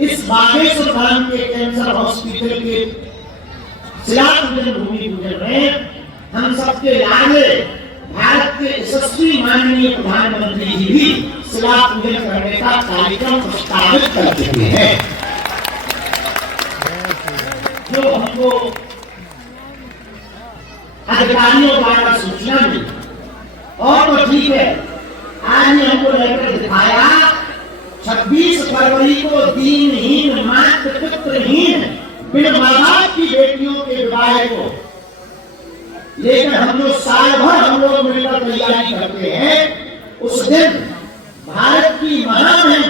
इस बागेश्वर धाम के cancer hospital के शिलान्यास भूमि पूजन में हम सबके लाडले भारत के यशस्वी माननीय प्रधानमंत्री जी भी शिला पूजन करने का कार्यक्रम प्रस्तावित कर चुके हैं। जो हमको अधिकारियों द्वारा सूचना मिली और तो ठीक है, आज ने हमको लेकर दिखाया 26 फरवरी को दीनहीन मातृ पुत्रहीन बिन मां बाप की बेटियों के विवाह को लेकर हम लोग साल भर हम लोग मिलकर तैयारी करते हैं। उस दिन भारत की महामहिम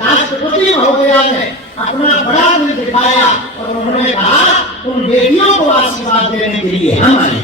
राष्ट्रपति महोदया ने अपना बड़ा दिल दिखाया और उन्होंने कहा उन बेटियों को आशीर्वाद देने के लिए हम आए।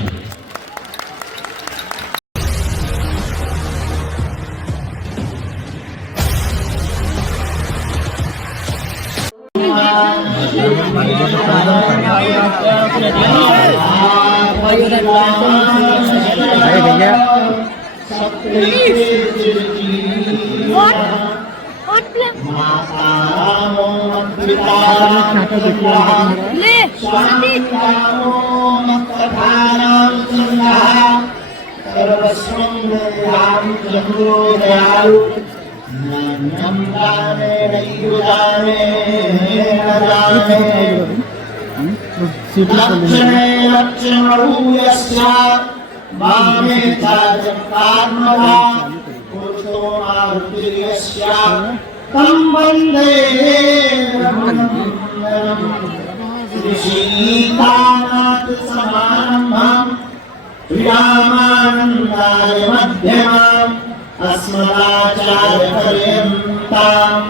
अस्मदाचार्य पर्यन्ताम्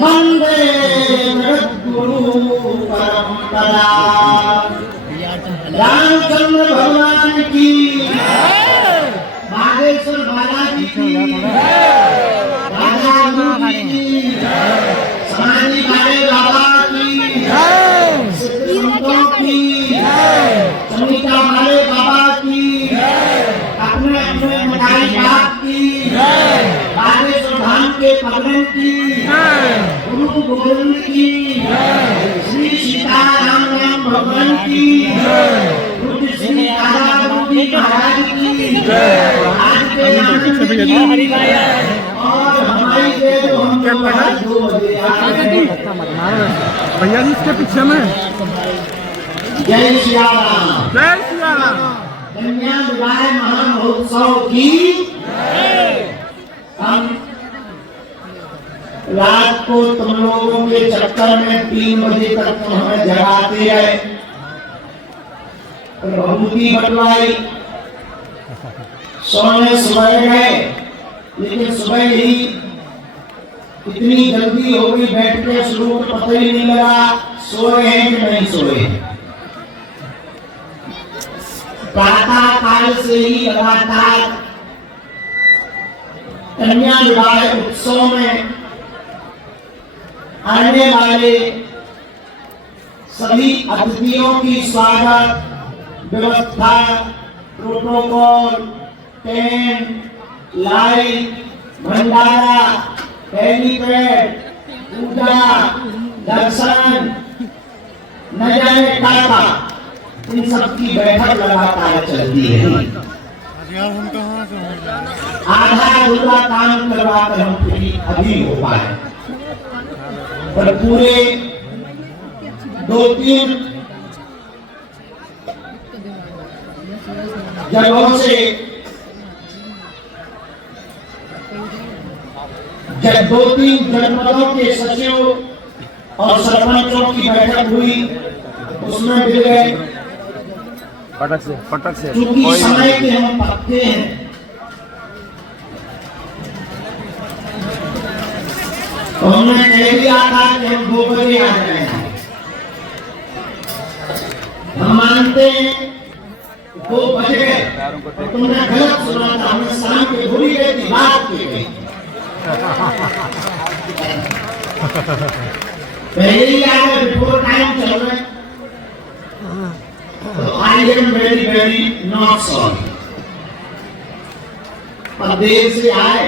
वन्दे जगद्गुरु परम्परा। रामचंद्र भगवान की, बागेश्वर बालाजी की, राजा गुरु की, समाधि वाले बाबा की, सिद्धों की, चंडिका वाले बाबा की, अपने अपने मकाई बाप की, बागेश्वर धाम के पगलन की, गुरु गोविंद की, श्री सीताराम राम भगवान की, पूज्य श्री राधा गुरु जी महाराज की, आज के और हमारी भैया जी इसके पीछे में जय श्री राम, जय श्री राम। कन्या विवाह महामहोत्सव की हम रात को तुम लोगों के चक्कर में 3 बजे तक तो हमें जगाते रहे, भभूति बटवाई, सोने सुबह गए, लेकिन सुबह ही इतनी जल्दी हो गई, बैठ के शुरू में पता ही नहीं लगा सोए हैं कि नहीं सोए। प्रातः काल से ही लगातार कन्या विवाह उत्सव में आने वाले सभी अतिथियों की स्वागत व्यवस्था, प्रोटोकॉल, टेंट, लाइट, भंडारा, हेलीपैड, पूजा, दर्शन, न जाने क्या, इन सब की बैठक लगातार चलती है। आधा अधूरा काम करवाकर हम फ्री अभी हो पाए, पर पूरे 2-3 जगहों से जब 2-3 जनपदों के सचिव और सरपंचों की बैठक हुई, उसमें मिल गए। पटक से क्योंकि समय के हम पक्के हैं, तो हमने कह दिया था कि हम 2 बजे आ जाएंगे। हम मानते हैं 2 बज गए, तो तुमने गलत सुना था, हमने शाम के भूली गई थी, बात की गई। पहले ही आ गए, बिफोर टाइम चल रहे, तो I am very very not sorry. पर देर से आए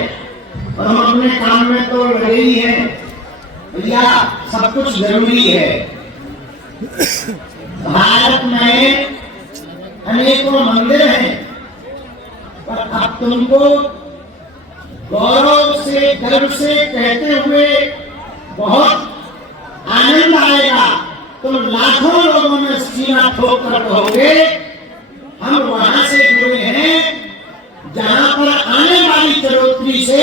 और हम अपने काम में तो लगे ही हैं, भैया सब कुछ जरूरी है। भारत में अनेकों मंदिर हैं, पर अब तुमको गौरव से गर्व से कहते हुए बहुत आनंद आएगा। तुम लाखों लोगों में सीना ठोक कर कहोगे हम वहां से जुड़े हैं जहां पर आने वाली चरोतरी से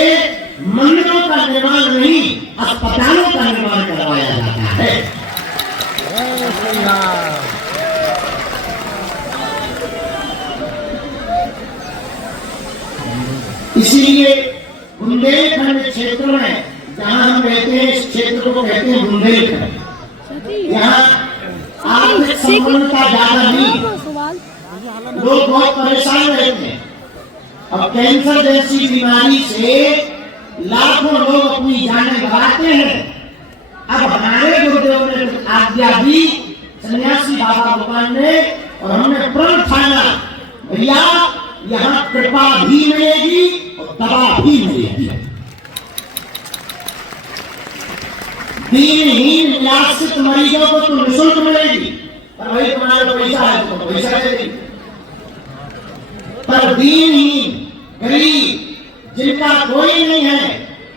मंदिरों का निर्माण नहीं, अस्पतालों का निर्माण करवाया जाता है। इसीलिए बुंदेलखंड क्षेत्र में जहां हम रहते हैं, इस क्षेत्र को कहते हैं बुंदेलखंड। यहाँ आर्थिक संपन्नता ज्यादा नहीं, लोग बहुत परेशान रहते हैं और कैंसर जैसी बीमारी से लाखों लोग अपनी जानें गंवाते हैं। अब हमारे गुरुदेव ने आज्ञा दी, सन्यासी बाबा भगवान ने, और हमने प्रण ठाना भैया यहाँ कृपा भी मिलेगी और दवा भी मिलेगी। दीनहीन निराश्रित मरीजों को तो निःशुल्क मिलेगी, पर भाई तुम्हारा पैसा है तो पैसा दे देगी। पर दीनहीन गरीब जिनका कोई नहीं है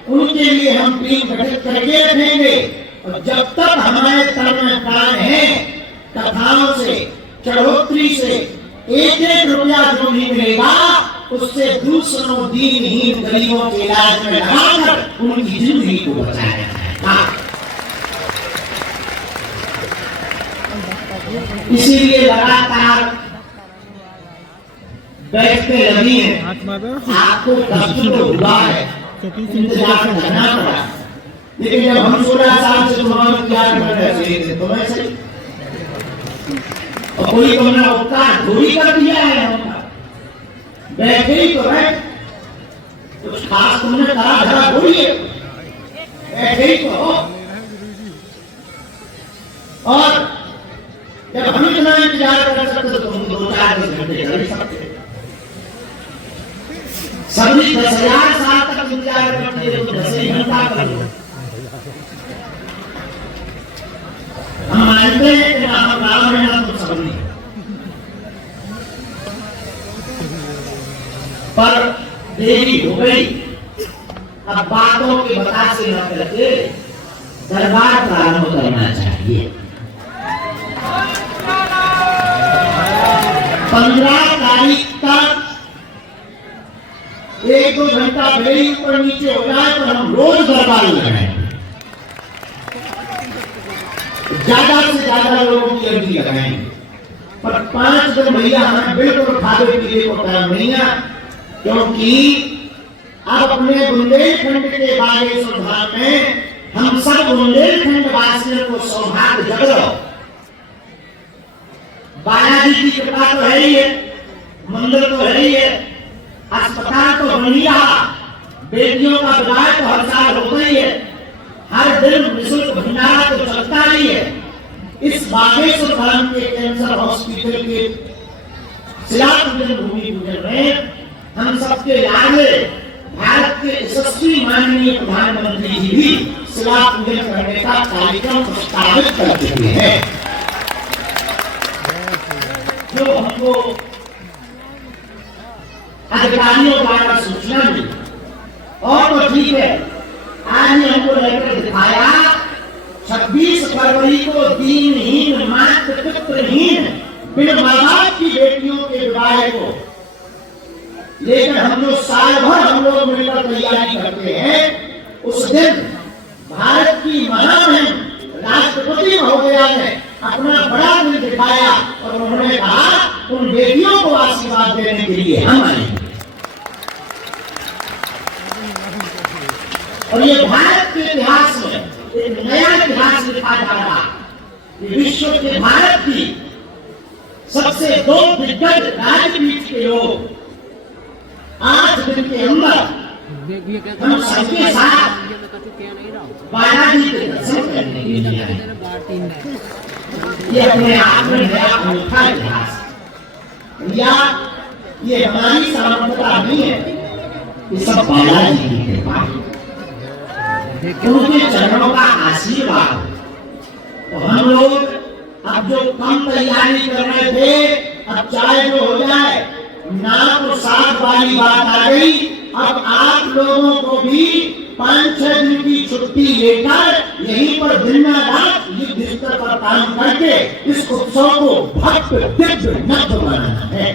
उनके लिए हम टीम गठित करके रखेंगे। और जब तक हमारे तन में प्राण है, कथाओं से चढ़ोतरी से एक एक रुपया जो नहीं मिलेगा उससे दूसरों दीनहीन गरीबों के इलाज में लगाकर उनकी जिंदगी को बचाया जाएगा। इसीलिए लगातार बैठते लगी है। आपको कष्ट तो हुआ है, इंतजार करना पड़ा, लेकिन जब हम 16 साल से तुम्हारा इंतजार कर रहे थे तो वैसे और कोई तुमने उपकार थोड़ी कर दिया है। हमका बैठे ही तो है, कुछ खास तुमने करा धरा थोड़ी है, बैठे ही तो हो। और जब हम इतना इंतजार कर सकते तो तुम 2-4 घंटे कर सकते। सभी 10,000 साल तक इंतजार करते तो 10 घंटा करो। हम मानते हैं कि हम गाँव में ना तो सब नहीं, पर देरी हो गई। अब बातों के बतासे न करके दरबार प्रारंभ करना चाहिए। 15 तारीख तक 1-2 घंटा भले ऊपर नीचे हो जाए तो हम रोज दरबार लगाएंगे। ज्यादा से ज्यादा लोगों की अर्जी लगाएंगे, पर 5 दिन भैया हमें बिल्कुल खाने पीने को टाइम नहीं है, क्योंकि अब अपने बुंदेलखंड के बागेश्वर धाम में हम सब बुंदेलखंड वासियों को सौभाग्य जगो। बालाजी की कृपा तो है ही है, मंदिर तो है ही है, अस्पताल तो बन ही रहा, बेटियों का विवाह तो हर साल होता ही है, हर दिन निःशुल्क भंडारा तो चलता ही है। इस बागेश्वर धाम के कैंसर हॉस्पिटल के शिलापूजन भूमि पूजन में हम सबके लाडले भारत के यशस्वी माननीय प्रधानमंत्री जी भी शिलापूजन करने का कार्यक्रम प्रस्तावित कर चुके हैं। जो हमको अधिकारियों द्वारा सूचना मिली, और तो ठीक है, आज हमको लेकर दिखाया 26 फरवरी को दीनहीन मातृ पुत्रहीन बिन मां बाप की बेटियों के विवाह को लेकर हम लोग साल भर हम लोग मिलकर तैयारी करते हैं। उस दिन भारत की महामहिम राष्ट्रपति महोदया ने अपना बड़ा दिल दिखाया और उन्होंने कहा उन बेटियों को आशीर्वाद देने के लिए हम आएंगे। और ये भारत के इतिहास में एक नया इतिहास लिखा जा रहा है। विश्व के भारत की सबसे 2 दिग्गज राजनीति के लोग 8 दिन के अंदर हम सबके साथ बालाजी के दर्शन करने के लिए आए। ये अपने आप में नया अनूठा इतिहास, या ये हमारी सामर्थ्यता नहीं है, ये सब बालाजी की कृपा है। उनके चरणों का आशीर्वाद। तो हम लोग अब जो कम तैयारी कर रहे थे, अब चाहे जो हो जाए, ना तो साथ वाली बात आ गई। अब आप लोगों को भी 5-6 दिन की छुट्टी लेकर यहीं पर दिन रात युद्ध स्तर पर काम करके इस उत्सव को भव्य दिव्य नव्य बनाना है,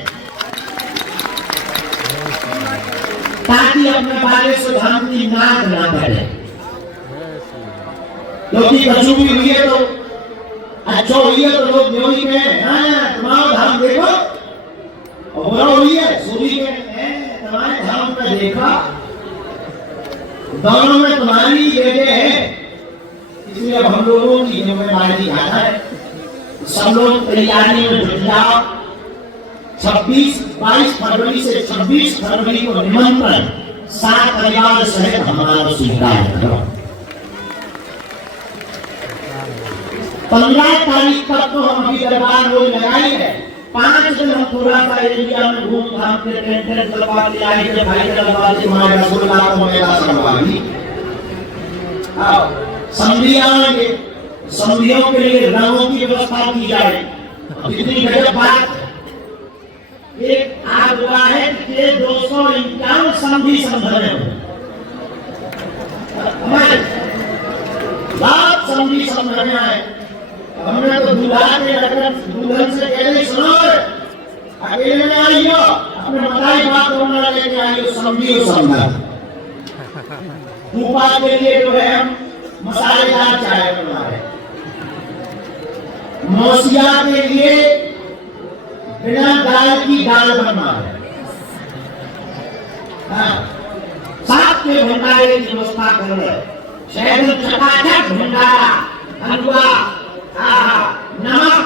ताकि अपने बालेश्वर धाम की नाक ना करे। क्योंकि कछु भी हुई है तो अच्छा हुई है तो लोग न्योई में तुम्हारा धाम देखो, और बुरा हुई है सूरी के तुम्हारे धाम में देखा, दोनों में तुम्हारी जगह है। इसलिए अब हम लोगों की जिम्मेदारी ज्यादा है। सब लोग तैयारी में जुट जाओ। 22 फरवरी से 26 फरवरी को निमंत्रण सात परिवार सहित हमारा स्वीकार करो। 15 तारीख तक तो हम अभी दरबार रोज लगाई है। 5 दिन हम थोड़ा सा एरिया में घूम घाम के टेंट लगवा के आई के भाई के लगवा के हमारे रसगुल्ला को मेला करवा दी। संधियों के लिए रंगों की व्यवस्था की जाए। इतनी गजब बात, एक आज हुआ है कि 251 संधि संधने बात संधि संधने है। हमने तो दुल्हन से कह रही सुनो, अकेले में आइयो, अपने बताई बात होना लेके आइयो, समझियो समझा। ऊपा के लिए जो है हम मसालेदार चाय बना रहे, मौसिया के लिए बिना दाल की दाल बनवा रहे, साथ के भंडारे की व्यवस्था कर रहे, शहर चकाचक भंडारा, हलवा, नमक,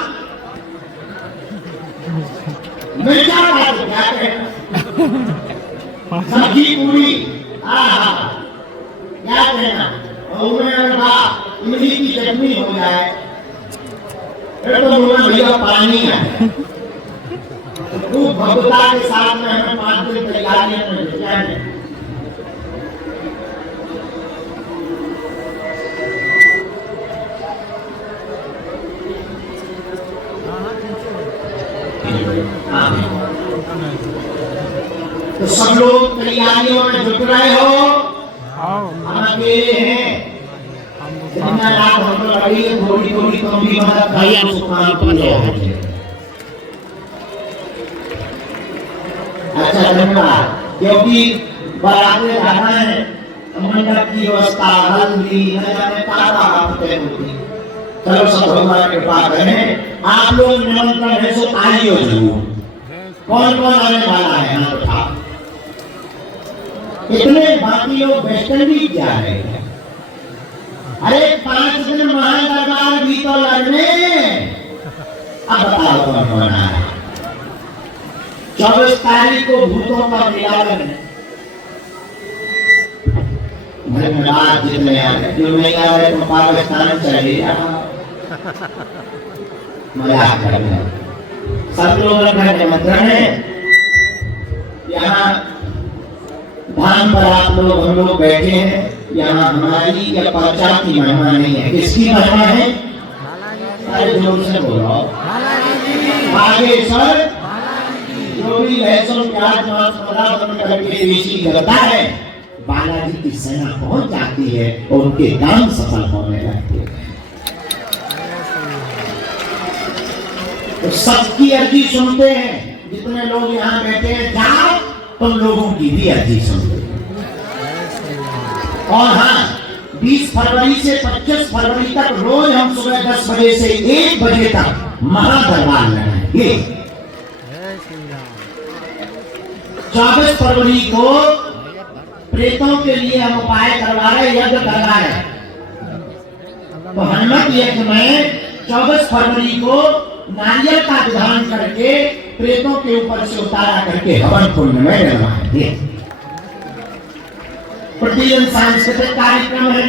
मिर्चा का तो क्या कहना, सब्जी पूरी, क्या कहना, और इमली की चटनी हो जाए, फिर तो मुझे भैया पानी है। खूब भव्यता के साथ में हमें 5 दिन तैयारियां में जुट जाएंगे। तो सब लोग तैयारियों में जुट रहे हो, हम अकेले हैं, जितना रात हम लोग अभी थोड़ी थोड़ी तो भी मदद भैया सुखाने पर जाए। अच्छा धन्यवाद। क्योंकि बारातें जाना है, मंडप की व्यवस्था, हल्दी न जाने हफ्ते होती। चलो सब भगवान के पास है। आप लोग निमंत्रण है सो आइए जरूर। कौन कौन आने वाला है यहाँ उठा? इतने बाकी लोग वेस्ट इंडीज जा रहे हैं। अरे 5 दिन महान दरबार भी तो लड़ने। अब बताओ कौन कौन आ रहा है? 24 तारीख को भूतों का मिलावन है। धन्यवाद जितने आ रहे, जो नहीं आ रहे तो पाकिस्तान चले जाओ, मजाक कर रहे हैं। सब लोग निमंत्रण है। यहाँ धाम पर आप लोग हम लोग बैठे हैं। यहाँ हमारी या पर्चा की महिमा नहीं है। किसकी महिमा है? अरे जोर से बोलो। बागेश्वर जो भी लहसुन प्याज मांस मसाला बन करके बेची करता है, बालाजी की सेना पहुंच जाती है और उनके काम सफल होने लगते हैं। तो सबकी अर्जी सुनते हैं। जितने लोग यहाँ बैठे हैं, जाओ तुम लोगों की भी अर्जी सुनते हैं। और हाँ, 20 फरवरी से 25 फरवरी तक रोज हम सुबह 10 बजे से 1 बजे तक महादरबार लगाएंगे। 24 फरवरी को प्रेतों के लिए हम उपाय करवा रहे, यज्ञ करवा रहे। तो हनुमत यज्ञ में 24 फरवरी को नारियल का विधान करके प्रेतों के ऊपर से उतारा करके हवन कुंड में डलवाएंगे। प्रतिदिन सांस्कृतिक कार्यक्रम है।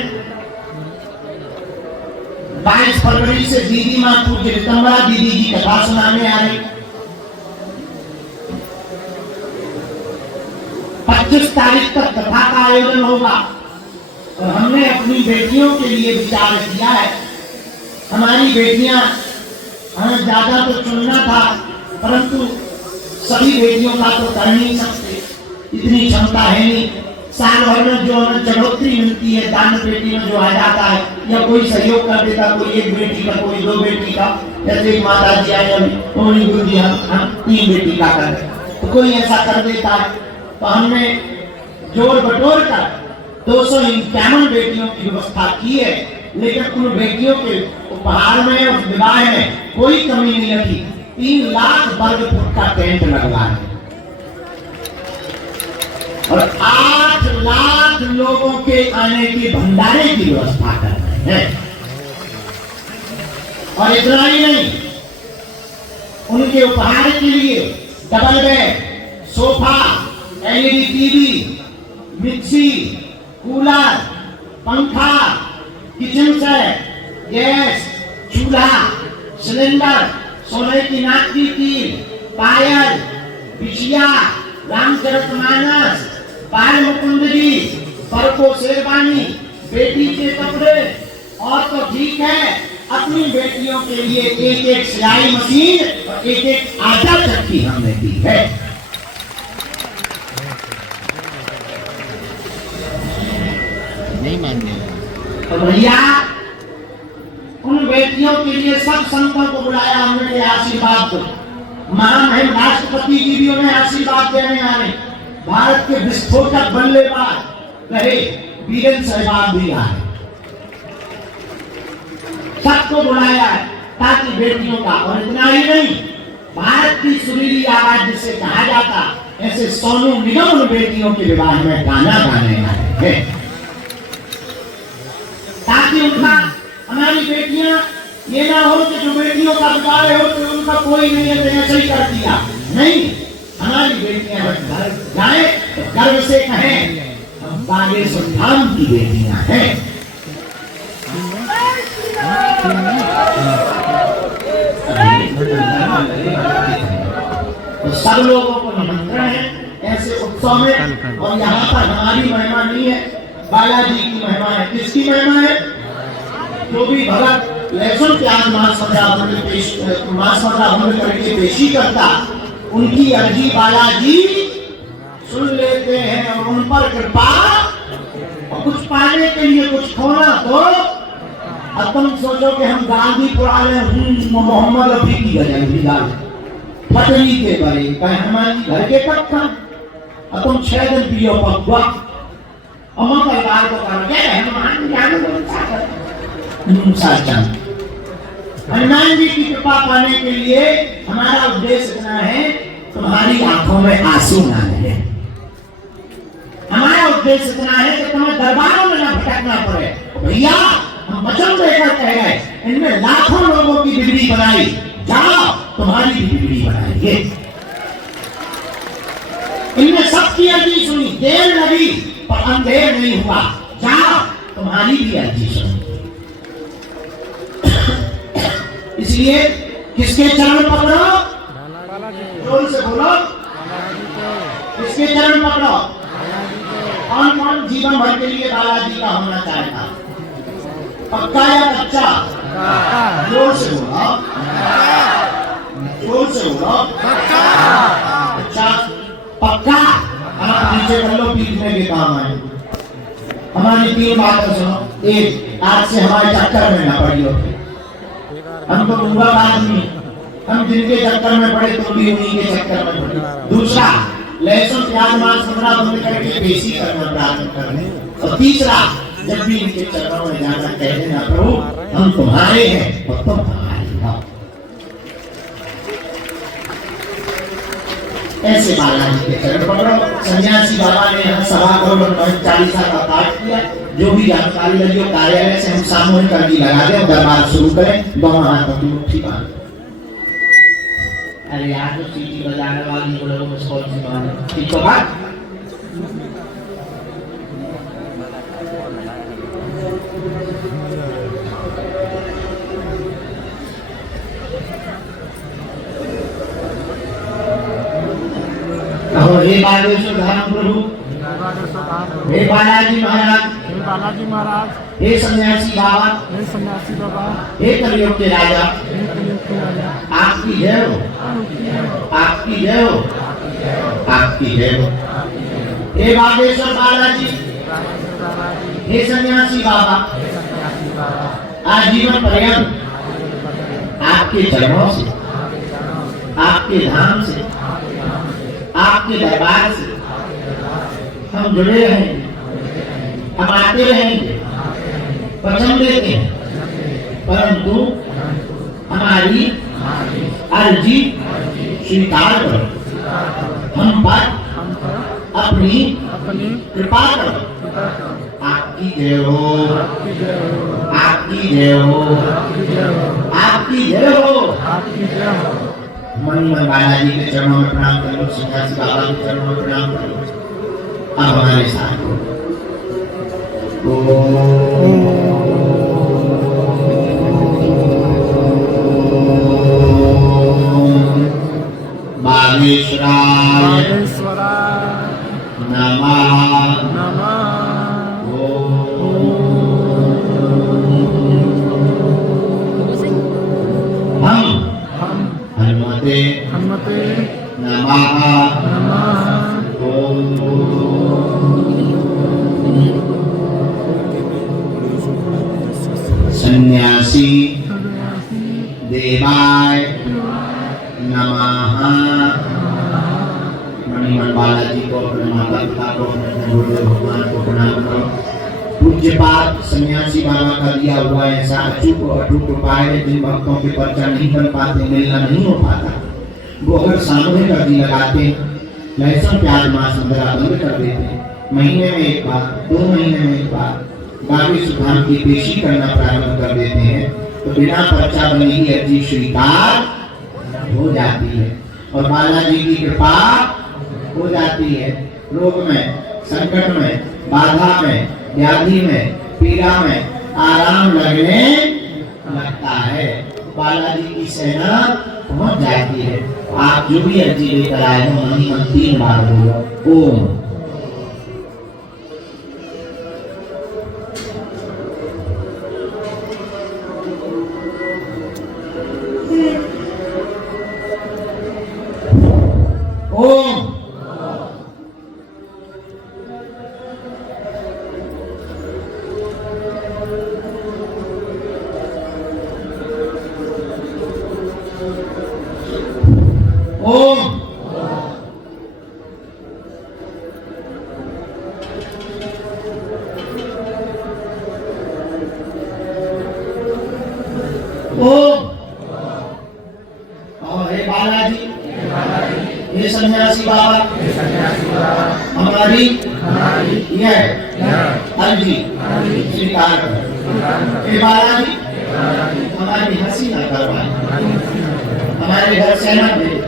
22 फरवरी से दीदी माँ पूज्य रितंबरा दीदी जी कथा सुनाने आ रही। 25 तारीख तक कथा का आयोजन होगा। और हमने अपनी बेटियों के लिए विचार किया है। हमारी बेटियां, हमें ज्यादा तो चुनना था, परंतु सभी बेटियों का तो कर नहीं सकते, इतनी क्षमता है नहीं। साल भर में जो हमें चढ़ोतरी मिलती है, दान बेटी में जो आ जाता है, या कोई सहयोग कर देता, कोई एक बेटी का, कोई दो बेटी का, जैसे एक माता जी आए उन्होंने गुरु जी हम 3 बेटी का कर, तो कोई ऐसा कर देता है। तो हमने जोड़ बटोर कर 251 बेटियों की व्यवस्था की है, लेकिन उन बेटियों के उपहार में और विवाह में कोई कमी नहीं रखी। 3 लाख वर्ग फुट का टेंट लगवा है और 8 लाख लोगों के आने की भंडारे की व्यवस्था कर रहे हैं। और इतना ही नहीं, उनके उपहार के लिए double bed, sofa, LED TV, mixie, cooler, पंखा, किचन सेट, गैस, चूल्हा, सिलेंडर, सोने की नाक की कील, पायल, बिछिया, रामचरितमानस, बाल मुकुंद जी, बर को शेरवानी, बेटी के कपड़े, और तो ठीक है, अपनी बेटियों के लिए एक सिलाई मशीन और एक आटा चक्की हमने दी है। नहीं मानने तो भैया, उन बेटियों के लिए सब संतों को बुलाया हमने, आशीर्वाद दो। महामहिम राष्ट्रपति जी भी उन्हें आशीर्वाद देने आए। भारत के विस्फोटक बल्लेबाज रहे वीरेंद्र सहवाग भी आए। सबको बुलाया है ताकि बेटियों का, और इतना ही नहीं, भारत की सुरीली आवाज जिसे कहा जाता, ऐसे सोनू निगम उन बेटियों के विवाह में गाना गाने आए हैं, ताकि उनका, हमारी बेटियां ये ना हो कि जो बेटियों का विवाह हो तो उनका कोई नहीं है, तो ऐसे ही कर दिया। नहीं, हमारी बेटियां घर जाए तो गर्व से कहें हम बागेश्वर धाम की बेटियां हैं। तो सब लोगों को निमंत्रण है ऐसे उत्सव में। और यहाँ पर हमारी महिमा नहीं है, बालाजी की महिमा है। किसकी महिमा है? जो भी भगत लहसुन प्याज मांस मसाला होने करके पेशी करता, उनकी अर्जी बालाजी सुन लेते हैं और उन पर कृपा। और कुछ पाने के लिए कुछ खोना तो अब तुम सोचो कि हम गांधी पुराने मोहम्मद रफी की गजल फटरी के बड़े कहे हनुमान जी घर के तक था, अब तुम 6 दिन पियो पकवा और मंगलवार को करके हनुमान जी की कृपा पाने के लिए हमारा उद्देश्य इतना है, तुम्हारी आंखों में आंसू ना आए। हमारा उद्देश्य इतना है कि तुम्हें दरबारों में ना भटकना पड़े। भैया, हम वचन देकर कह गए, इनमें लाखों लोगों की बिगड़ी बनाई, जाओ तुम्हारी भी बिगड़ी बनाएंगे। इनने सबकी अर्जी सुनी, देर लगी पर अंधेर नहीं हुआ, जाओ तुम्हारी भी अर्जी सुनी। इसलिए किसके चरण पकड़ो? जोर से बोलो, किसके चरण पकड़ो? कौन कौन जीवन भर के लिए बालाजी का होना चाहेगा? पक्का या कच्चा? जोर से बोलो, जोर से बोलो। अच्छा, पक्का? आप नीचे कर लो, पीटने के काम आए। हमारी 3 बातें सुनो। एक, आज से हमारे चक्कर में ना पड़ी हो। हम तो बुरा आदमी, हम जिनके चक्कर में पड़े तो भी उन्हीं के चक्कर में पड़े। दूसरा, लहसुन प्याज मांस मसाला बंद करके पेशी करना प्रारंभ करने। और तीसरा, जब भी इनके चरणों में जाना कह देना, प्रभु हम तुम्हारे हैं और तुम हमारे हो। ऐसे बालाजी के चरण पकड़ो। सन्यासी बाबा ने यहाँ सभा करोड़ 40 का पाठ किया। जो भी जानकारी लगी हो कार्यालय से हम सामूहिक अर्जी लगा दें, दरबार शुरू करें। दोनों हाथों की मुट्ठी बांध। अरे यार, तो सीटी बजाने वाली लोगों में कौन सी बात है? ठीक तो बात। हे बागेश्वर धाम प्रभु, हे बालाजी महाराज, बालाजी महाराज, हे सन्यासी बाबा, हे सन्यासी बाबा, हे कलयुग के राजा, हे कलयुग के राजा, आपकी जय हो, आपकी जय हो, आपकी जय हो। हे बागेश्वर बालाजी, हे सन्यासी बाबा, आजीवन पर्यंत आपके चरणों से, आपके धाम से, आपके दरबार से हम जुड़े रहेंगे, हम आते रहेंगे, वचन देते हैं, परंतु हमारी अर्जी स्वीकार करो, हम पर अपनी कृपा करो। आपकी जय हो, आपकी जय हो, आपकी जय हो। मणिमन बालाजी के चरणों में प्रणाम करो, सन्यासी बाबा के चरणों में प्रणाम करो। अब हमारे साथ बागेश्वराय नमः। हम हनुमते नमः। सन्यासी देवाय नमः। मणिमन बालाजी को, अपने माता पिता को, अपने गुरुदेव भगवान को प्रणाम करो। पूज्यपाद सन्यासी बाबा का दिया हुआ ऐसा अचूक और अटूट उपाय है जिन भक्तों के पर्चा नहीं बन पाते, मिलना नहीं हो पाता, वो अगर सामूहिक अर्जी लगाते, लहसुन प्याज मांस वगैरह बंद कर देते, महीने में एक बार, 2 महीने में एक बार बागेश्वर धाम की पेशी करना प्रारंभ कर देते हैं, तो बिना पर्चा बने ही अर्जी स्वीकार हो जाती है और बालाजी की कृपा हो जाती है। रोग में, संकट में, बाधा में, व्याधि में, पीड़ा में आराम लगने लगता है, बालाजी की सेना पहुंच जाती है। आप जो भी अर्जी लेकर आए हो, मणिमन 3 बार बोलो ओम। ओम ओम ओम। और हे बालाजी, हे सन्यासी बाबा, हमारी यह अर्जी स्वीकार करो। हे बालाजी, हमारी हंसी न करवाए, हमारे घर से न भेज,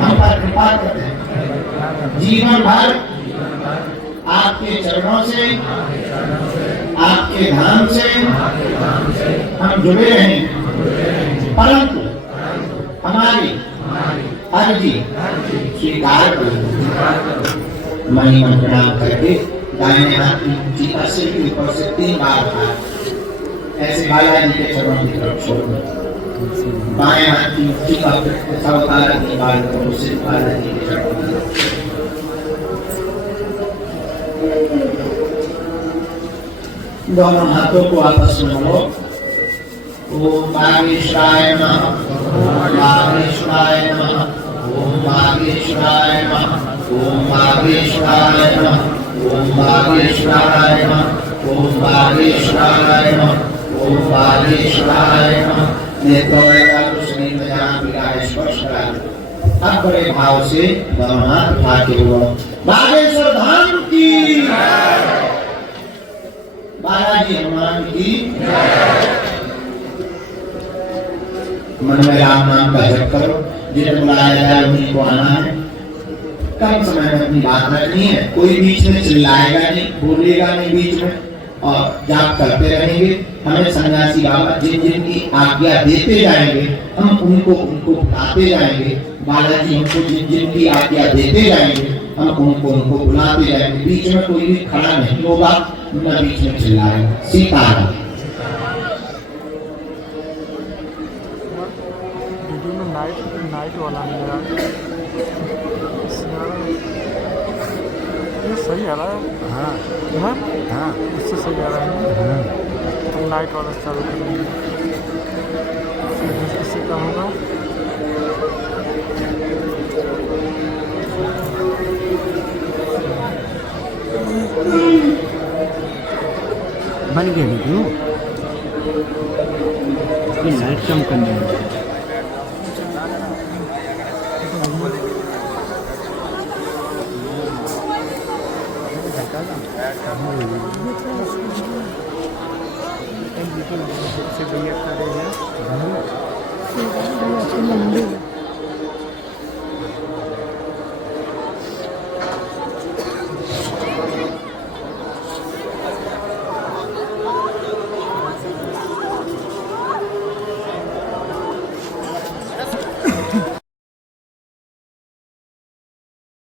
हम पर कृपा करते हैं। जीवन भर आपके चरणों से, आपके धाम से हम जुड़े रहेंगे, परंतु हमारी अर्जी स्वीकार करो। मणिमन प्रणाम करके दाहिने हाथ की ऊंची पर सिर के ऊपर से 3 बार हाथ ऐसे बालाजी के चरणों की तरफ छोड़ो। बाएं हाथ की ऊंची पर सावधान 3 बार करो, सिर बालाजी के चरणों की तरफ। दोनों हाथों को आपस में मोड़ो। ओम बागेश्वराय नमः, ओम बागेश्वराय नमः, ओम बागेश्वराय नमः, ओम बागेश्वराय नमः, ओम बागेश्वराय नमः, ओम बागेश्वराय नमः, ओम बागेश्वराय नमः। नेत्रों में शरीर में जहाँ पीड़ा है स्पर्श करा। अब बड़े भाव से दोनों हाथ उठाते हुए बागेश्वर धाम की, बालाजी हनुमान की। मन में राम नाम का जप करो, जिन्हें बुलाया जाए उन्हीं को आना है। कम समय में अपनी बात रखनी है, कोई बीच में चिल्लाएगा नहीं, बोलेगा नहीं बीच में, और जाप करते रहेंगे। हमें सन्यासी बाबा जिन जिन की आज्ञा देते जाएंगे, हम उनको बुलाते जाएंगे। बालाजी हमको जिन जिन की आज्ञा देते जाएंगे, हम उनको बुलाते जाएंगे। बीच में कोई भी खड़ा नहीं होगा, मैं बीच में चिल्ला रहा हूं सीताराम। वीडियो में नाइट वाला नहीं लगा। ये सही आ रहा है। हाँ हाँ हाँ इससे सही आ रहा है। हाँ तो नाइट वाला चालू करेंगे। इससे क्या होगा? बन गया वीडियो। ये लाइट कम करनी है। से